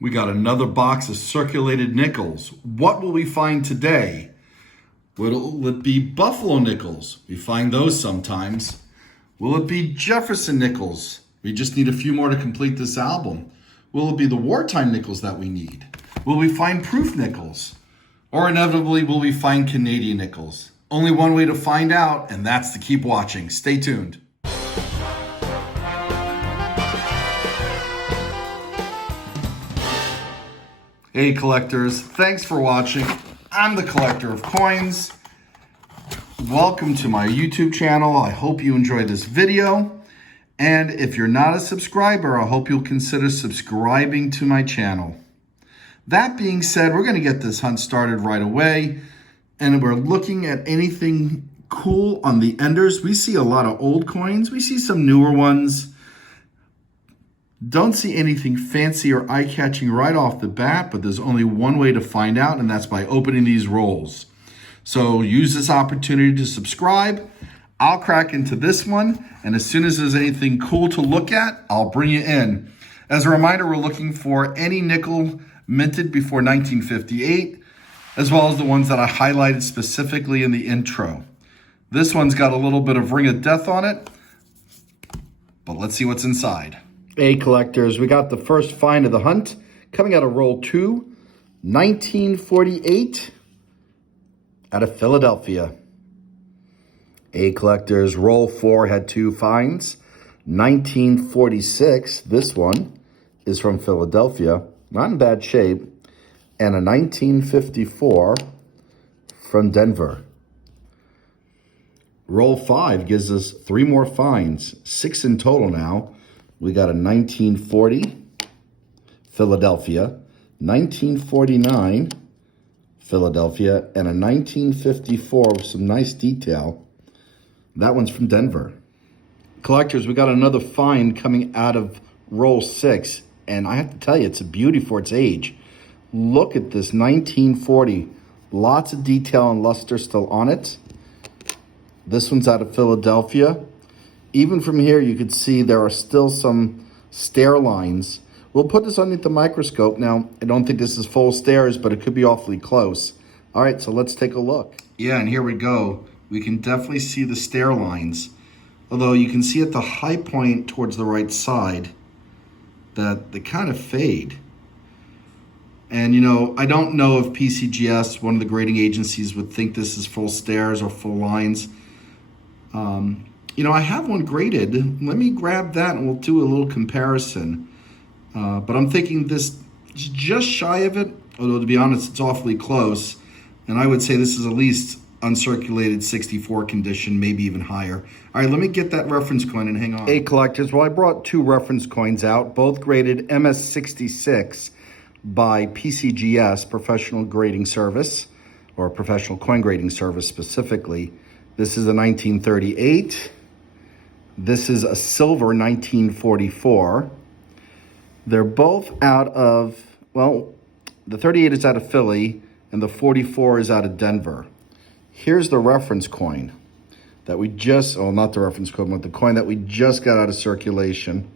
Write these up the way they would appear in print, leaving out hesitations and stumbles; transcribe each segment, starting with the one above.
We got another box of circulated nickels. What will we find today? Will it be buffalo nickels? We find those sometimes. Will it be Jefferson nickels? We just need a few more to complete this album. Will it be the wartime nickels that we need? Will we find proof nickels? Or inevitably, will we find Canadian nickels? Only one way to find out, and that's to keep watching. Stay tuned. Hey collectors, thanks for watching. I'm the collector of coins. Welcome to my YouTube channel. I hope you enjoy this video. And if you're not a subscriber, I hope you'll consider subscribing to my channel. That being said, we're gonna get this hunt started right away. And we're looking at anything cool on the enders. We see a lot of old coins. We see some newer ones. Don't see anything fancy or eye-catching right off the bat, but there's only one way to find out, and that's by opening these rolls. So use this opportunity to subscribe. I'll crack into this one, and as soon as there's anything cool to look at, I'll bring you in. As a reminder, we're looking for any nickel minted before 1958, as well as the ones that I highlighted specifically in the intro. This one's got a little bit of Ring of Death on it, but let's see what's inside. Hey collectors, we got the first find of the hunt coming out of roll 2, 1948 out of Philadelphia. Hey collectors, roll 4 had 2 finds. 1946, this one is from Philadelphia, not in bad shape, and a 1954 from Denver. Roll 5 gives us 3 more finds, 6 in total now. We got a 1940 Philadelphia, 1949 Philadelphia, and a 1954 with some nice detail. That one's from Denver. Collectors, we got another find coming out of roll 6, and I have to tell you, it's a beauty for its age. Look at this 1940. Lots of detail and luster still on it. This one's out of Philadelphia. Even from here, you could see there are still some stair lines. We'll put this underneath the microscope. Now, I don't think this is full stairs, but it could be awfully close. All right, so let's take a look. Yeah, and here we go. We can definitely see the stair lines. Although you can see at the high point towards the right side that they kind of fade. And, you know, I don't know if PCGS, one of the grading agencies, would think this is full stairs or full lines. You know, I have one graded. Let me grab that and we'll do a little comparison. But I'm thinking this is just shy of it, although to be honest, it's awfully close. And I would say this is at least uncirculated 64 condition, maybe even higher. All right, let me get that reference coin and hang on. Hey collectors, well I brought 2 reference coins out, both graded MS66 by PCGS, Professional Grading Service, or Professional Coin Grading Service specifically. This is a 1938. This is a silver 1944. They're both out of, well, the 38 is out of Philly and the 44 is out of Denver. Here's the reference coin that we just, oh, not the reference coin, but the coin that we just got out of circulation.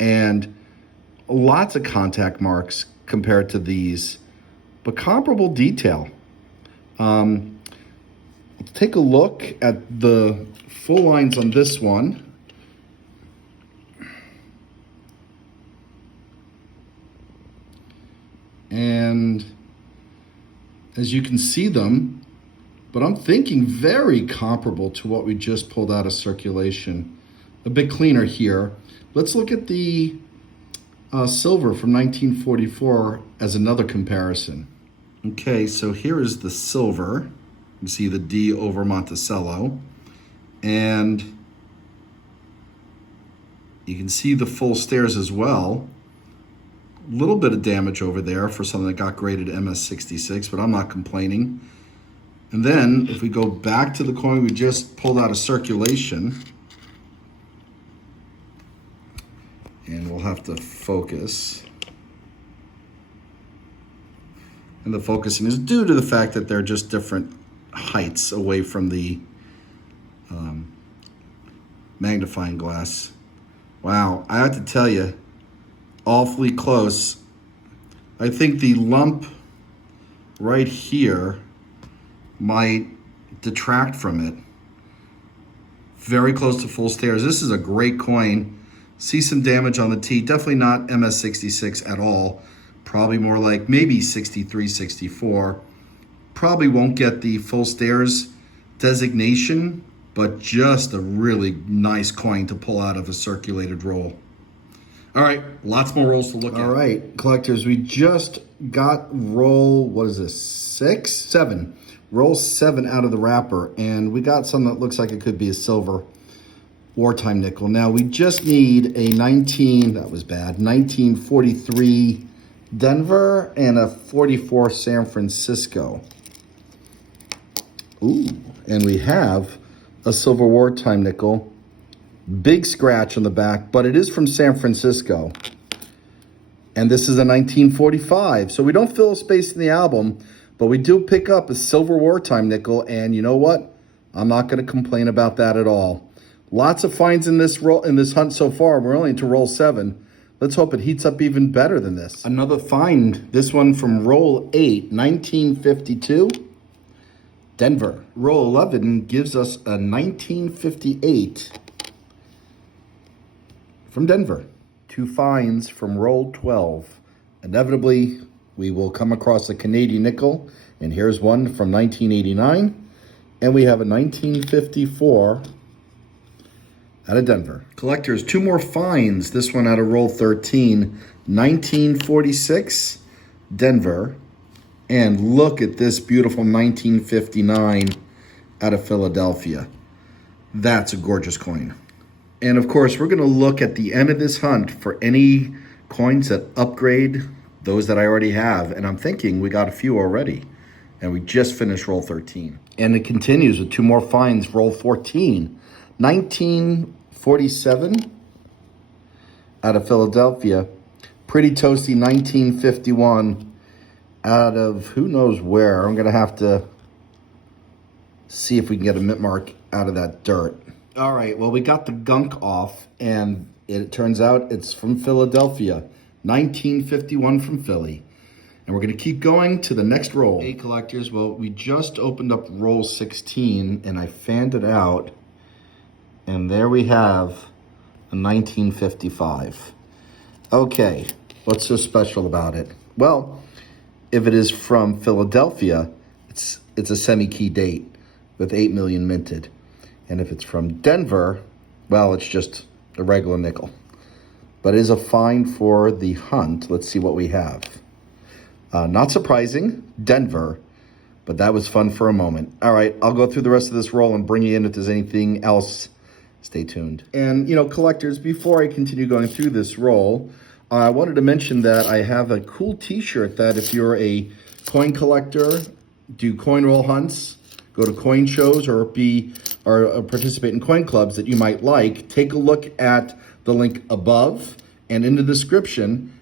And lots of contact marks compared to these, but comparable detail. Let's take a look at the full lines on this one. And as you can see them, but I'm thinking very comparable to what we just pulled out of circulation. A bit cleaner here. Let's look at the silver from 1944 as another comparison. Okay, so here is the silver. You see the D over Monticello. And you can see the full stairs as well. A little bit of damage over there for something that got graded MS66, but I'm not complaining. And then if we go back to the coin we just pulled out of circulation, and we'll have to focus. And the focusing is due to the fact that they're just different heights away from the magnifying glass. Wow, I have to tell you, awfully close. I think the lump right here might detract from it. Very close to full stairs. This is a great coin. See some damage on the T. Definitely not MS66 at all. Probably more like maybe 63, 64. Probably won't get the full stairs designation, but just a really nice coin to pull out of a circulated roll. All right, lots more rolls to look at. All right, collectors, we just got roll, what is this, 6? 7. Roll 7 out of the wrapper, and we got some that looks like it could be a silver Wartime nickel. Now, we just need a 1943 Denver and a 44 San Francisco. Ooh, and we have a silver Wartime nickel. Big scratch on the back, but it is from San Francisco. And this is a 1945. So we don't fill a space in the album, but we do pick up a silver Wartime nickel. And you know what? I'm not going to complain about that at all. Lots of finds in this hunt so far. We're only into roll 7. Let's hope it heats up even better than this. Another find, this one from roll 8, 1952. Denver. Roll 11 gives us a 1958 from Denver. 2 finds from roll 12. Inevitably, we will come across a Canadian nickel, and here's one from 1989, and we have a 1954 out of Denver. Collectors, 2 more finds. This one out of roll 13, 1946, Denver. And look at this beautiful 1959 out of Philadelphia. That's a gorgeous coin. And of course, we're going to look at the end of this hunt for any coins that upgrade those that I already have. And I'm thinking we got a few already. And we just finished roll 13. And it continues with 2 more finds. Roll 14, 1947 out of Philadelphia. Pretty toasty 1951 out of who knows where. I'm going to have to see if we can get a mint mark out of that dirt. All right, well, we got the gunk off, and it turns out it's from Philadelphia. 1951 from Philly. And we're going to keep going to the next roll. Hey, collectors, well, we just opened up roll 16, and I fanned it out. And there we have a 1955. Okay, what's so special about it? Well, if it is from Philadelphia, it's a semi-key date with 8 million minted. And if it's from Denver, well, it's just a regular nickel. But it is a find for the hunt. Let's see what we have. Not surprising, Denver, but that was fun for a moment. All right, I'll go through the rest of this roll and bring you in if there's anything else. Stay tuned. And, collectors, before I continue going through this roll, I wanted to mention that I have a cool t-shirt that if you're a coin collector, do coin roll hunts, go to coin shows, or participate in coin clubs that you might like, take a look at the link above and in the description,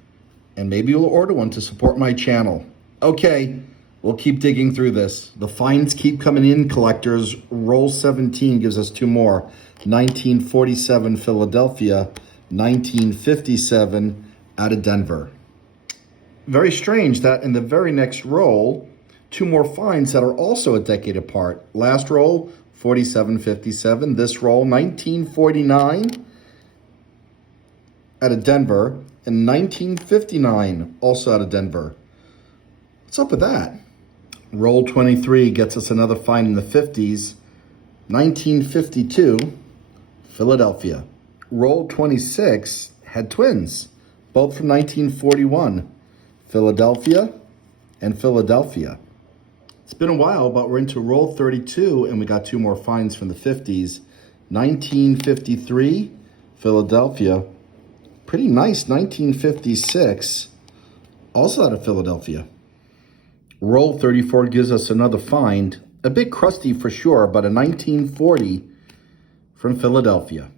and maybe you'll order one to support my channel. Okay, we'll keep digging through this. The finds keep coming in, collectors. Roll 17 gives us 2 more. 1947 Philadelphia, 1957 out of Denver. Very strange that in the very next roll, 2 more finds that are also a decade apart. Last roll, 4757. This roll, 1949 out of Denver, and 1959 also out of Denver. What's up with that? Roll 23 gets us another find in the 50s. 1952, Philadelphia. Roll 26 had twins, both from 1941. Philadelphia and Philadelphia. It's been a while, but we're into roll 32, and we got 2 more finds from the 50s. 1953, Philadelphia. Pretty nice 1956, also out of Philadelphia. Roll 34 gives us another find. A bit crusty for sure, but a 1940 from Philadelphia.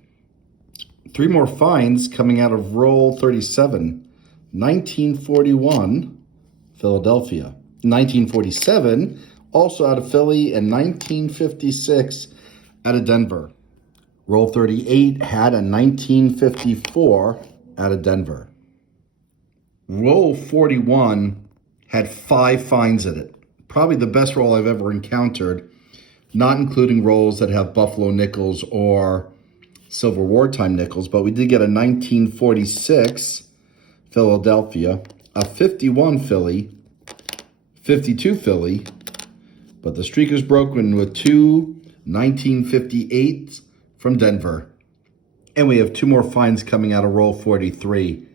3 more finds coming out of roll 37. 1941, Philadelphia. 1947, also out of Philly, and 1956 out of Denver. Roll 38 had a 1954 out of Denver. Roll 41 had 5 finds in it. Probably the best roll I've ever encountered, not including rolls that have Buffalo nickels or silver wartime nickels, but we did get a 1946 Philadelphia, a 51 Philly, 52 Philly, but the streak is broken with 2 1958s from Denver. And we have 2 more finds coming out of roll 43. In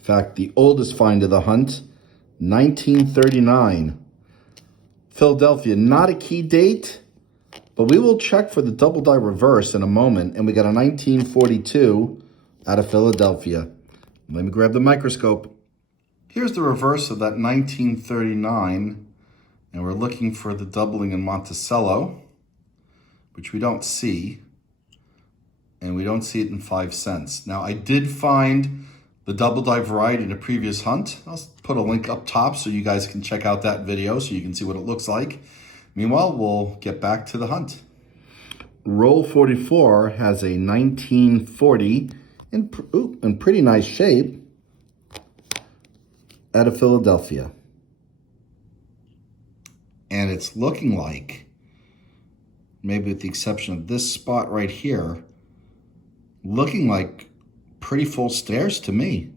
fact, the oldest find of the hunt, 1939. Philadelphia, not a key date, but we will check for the double die reverse in a moment. And we got a 1942 out of Philadelphia. Let me grab the microscope. Here's the reverse of that 1939. And we're looking for the doubling in Monticello, which we don't see. And we don't see it in 5 cents. Now, I did find the double die variety in a previous hunt. I'll put a link up top so you guys can check out that video so you can see what it looks like. Meanwhile, we'll get back to the hunt. Roll 44 has a 1940 in pretty nice shape out of Philadelphia. And it's looking like, maybe with the exception of this spot right here, looking like pretty full stairs to me.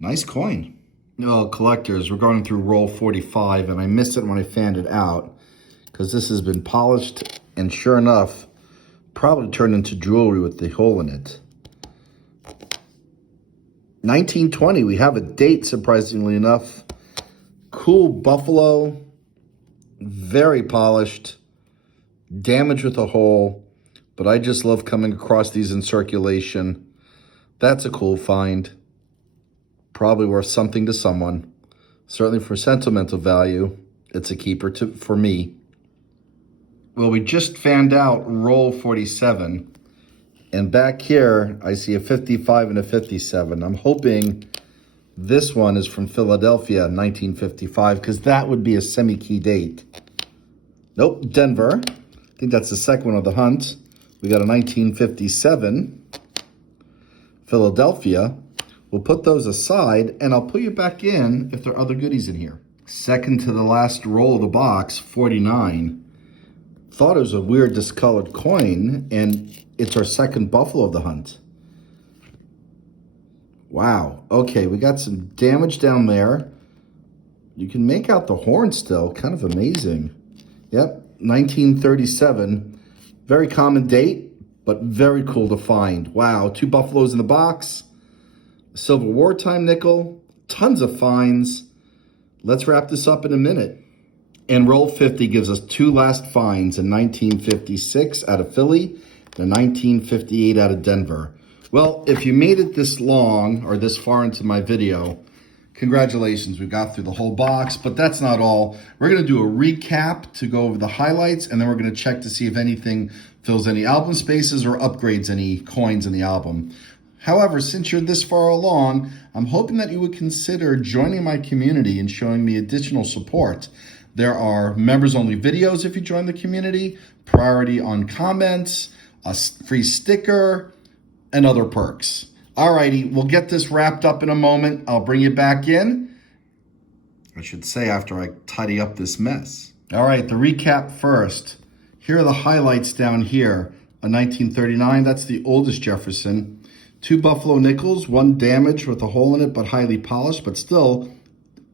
Nice coin. Well, collectors, we're going through roll 45, and I missed it when I fanned it out because this has been polished, and sure enough, probably turned into jewelry with the hole in it. 1920, we have a date, surprisingly enough. Cool buffalo, very polished, damaged with a hole, but I just love coming across these in circulation. That's a cool find. Probably worth something to someone. Certainly for sentimental value, it's a keeper for me. Well, we just fanned out roll 47. And back here, I see a 55 and a 57. I'm hoping this one is from Philadelphia, 1955, because that would be a semi-key date. Nope, Denver. I think that's the second one of the hunt. We got a 1957 Philadelphia. We'll put those aside, and I'll put you back in if there are other goodies in here. Second to the last roll of the box, 49. Thought it was a weird discolored coin, and it's our second buffalo of the hunt. Wow. Okay, we got some damage down there. You can make out the horn still. Kind of amazing. Yep, 1937. Very common date, but very cool to find. Wow, 2 buffaloes in the box. Silver wartime nickel. Tons of finds. Let's wrap this up in a minute. And roll 50 gives us 2 last finds, a 1956 out of Philly and a 1958 out of Denver. Well, if you made it this long or this far into my video, congratulations, we got through the whole box, but that's not all. We're gonna do a recap to go over the highlights, and then we're gonna check to see if anything fills any album spaces or upgrades any coins in the album. However, since you're this far along, I'm hoping that you would consider joining my community and showing me additional support. There are members-only videos if you join the community, priority on comments, a free sticker, and other perks. Alrighty, we'll get this wrapped up in a moment. I'll bring you back in. I should say after I tidy up this mess. All right, the recap first. Here are the highlights down here. A 1939, that's the oldest Jefferson. 2 buffalo nickels, 1 damaged with a hole in it, but highly polished, but still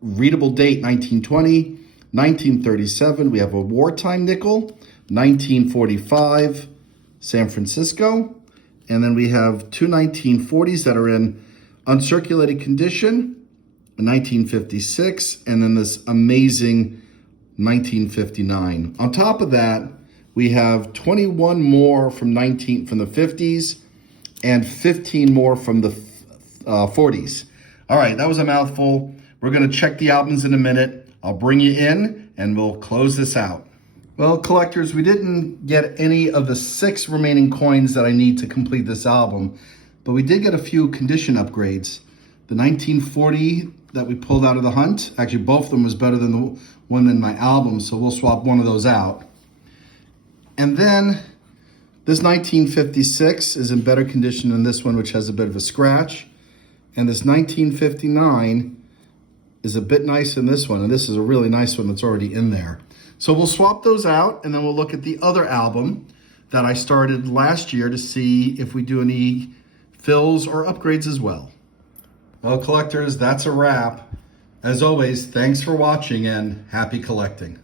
readable date, 1920. 1937, we have a wartime nickel. 1945, San Francisco. And then we have 2 1940s that are in uncirculated condition, a 1956, and then this amazing 1959. On top of that, we have 21 more from the 50s and 15 more from the 40s. All right, that was a mouthful. We're gonna check the albums in a minute. I'll bring you in and we'll close this out. Well, collectors, we didn't get any of the 6 remaining coins that I need to complete this album, but we did get a few condition upgrades. The 1940 that we pulled out of the hunt, actually both of them was better than the one in my album, so we'll swap one of those out. And then this 1956 is in better condition than this one, which has a bit of a scratch. And this 1959 is a bit nice in this one, and this is a really nice one that's already in there. So we'll swap those out, and then we'll look at the other album that I started last year to see if we do any fills or upgrades as well. Well, collectors, that's a wrap. As always, thanks for watching and happy collecting.